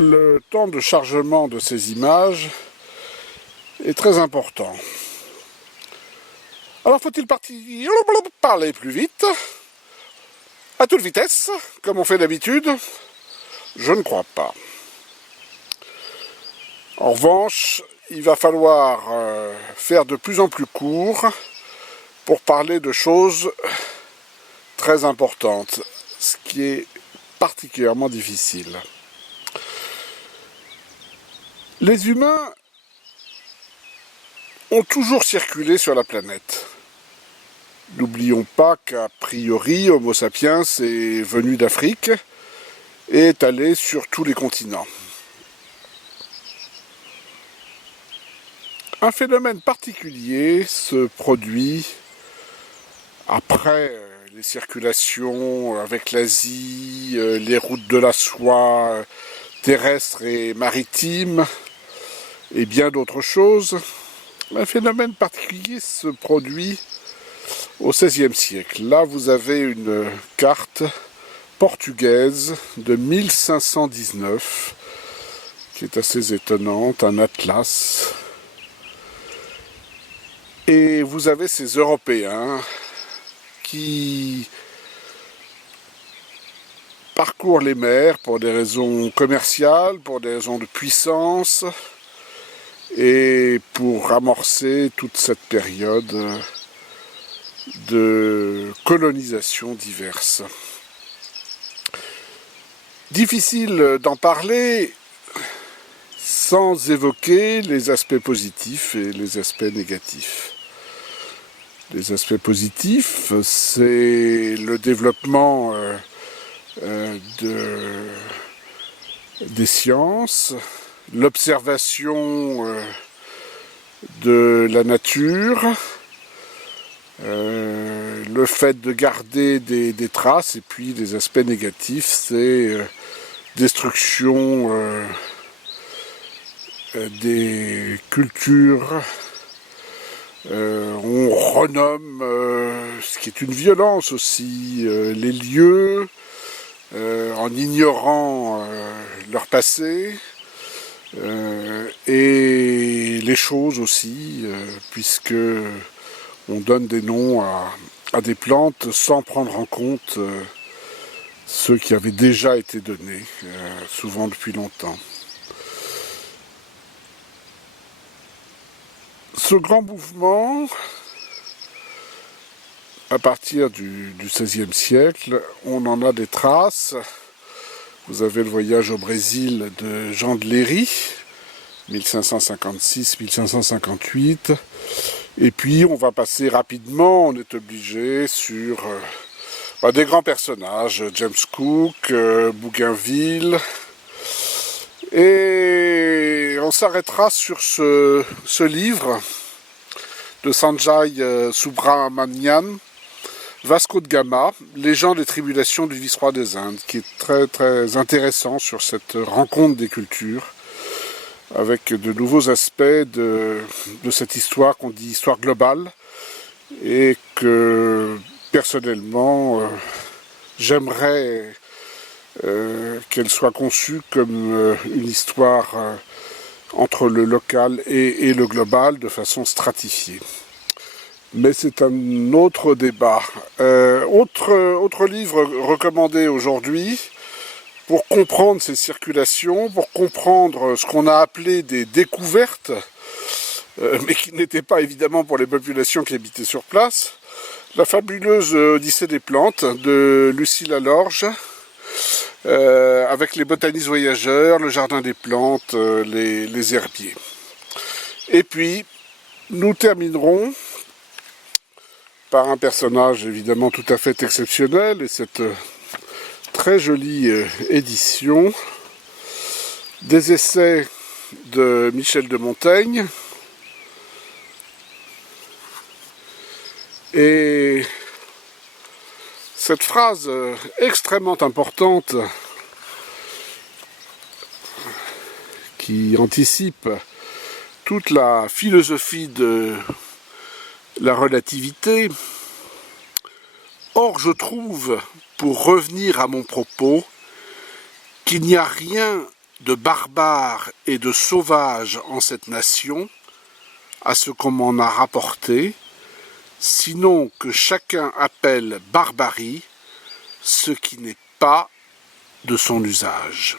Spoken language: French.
Le temps de chargement de ces images est très important. Alors faut-il parler plus vite, à toute vitesse, comme on fait d'habitude? Je ne crois pas. En revanche, il va falloir faire de plus en plus court pour parler de choses très importantes, ce qui est particulièrement difficile. Les humains ont toujours circulé sur la planète. N'oublions pas qu'a priori, Homo sapiens est venu d'Afrique et est allé sur tous les continents. Un phénomène particulier se produit après les circulations avec l'Asie, les routes de la soie terrestres et maritimes et bien d'autres choses. Un phénomène particulier se produit au XVIe siècle. Là, vous avez une carte portugaise de 1519 qui est assez étonnante, un atlas. Et vous avez ces Européens qui parcourent les mers pour des raisons commerciales, pour des raisons de puissance et pour amorcer toute cette période de colonisation diverses. Difficile d'en parler sans évoquer les aspects positifs et les aspects négatifs. Les aspects positifs, c'est le développement des sciences, l'observation de la nature, le fait de garder des traces, et puis les aspects négatifs, c'est destruction des cultures. On renomme, ce qui est une violence aussi, les lieux, en ignorant leur passé, et les choses aussi, puisque on donne des noms à des plantes sans prendre en compte ceux qui avaient déjà été donnés, souvent depuis longtemps. Ce grand mouvement, à partir du XVIe siècle, on en a des traces. Vous avez le voyage au Brésil de Jean de Léry, 1556-1558. Et puis on va passer rapidement, on est obligé, sur des grands personnages, James Cook, Bougainville. Et on s'arrêtera sur ce livre de Sanjay Subrahmanyam, Vasco de Gama, Légende et tribulations du vice-roi des Indes, qui est très très intéressant sur cette rencontre des cultures, avec de nouveaux aspects de cette histoire qu'on dit histoire globale, et que personnellement j'aimerais qu'elle soit conçue comme une histoire entre le local et le global de façon stratifiée. Mais c'est un autre débat. Autre livre recommandé aujourd'hui, pour comprendre ces circulations, pour comprendre ce qu'on a appelé des découvertes, mais qui n'étaient pas évidemment pour les populations qui habitaient sur place, La fabuleuse Odyssée des plantes de Lucie Lalorge, avec les botanistes voyageurs, le jardin des plantes, les herbiers. Et puis, nous terminerons par un personnage évidemment tout à fait exceptionnel, et cette très jolie édition des essais de Michel de Montaigne, et cette phrase extrêmement importante qui anticipe toute la philosophie de la relativité. Or, je trouve, pour revenir à mon propos, qu'il n'y a rien de barbares et de sauvages en cette nation, à ce qu'on m'en a rapporté, sinon que chacun appelle barbarie ce qui n'est pas de son usage.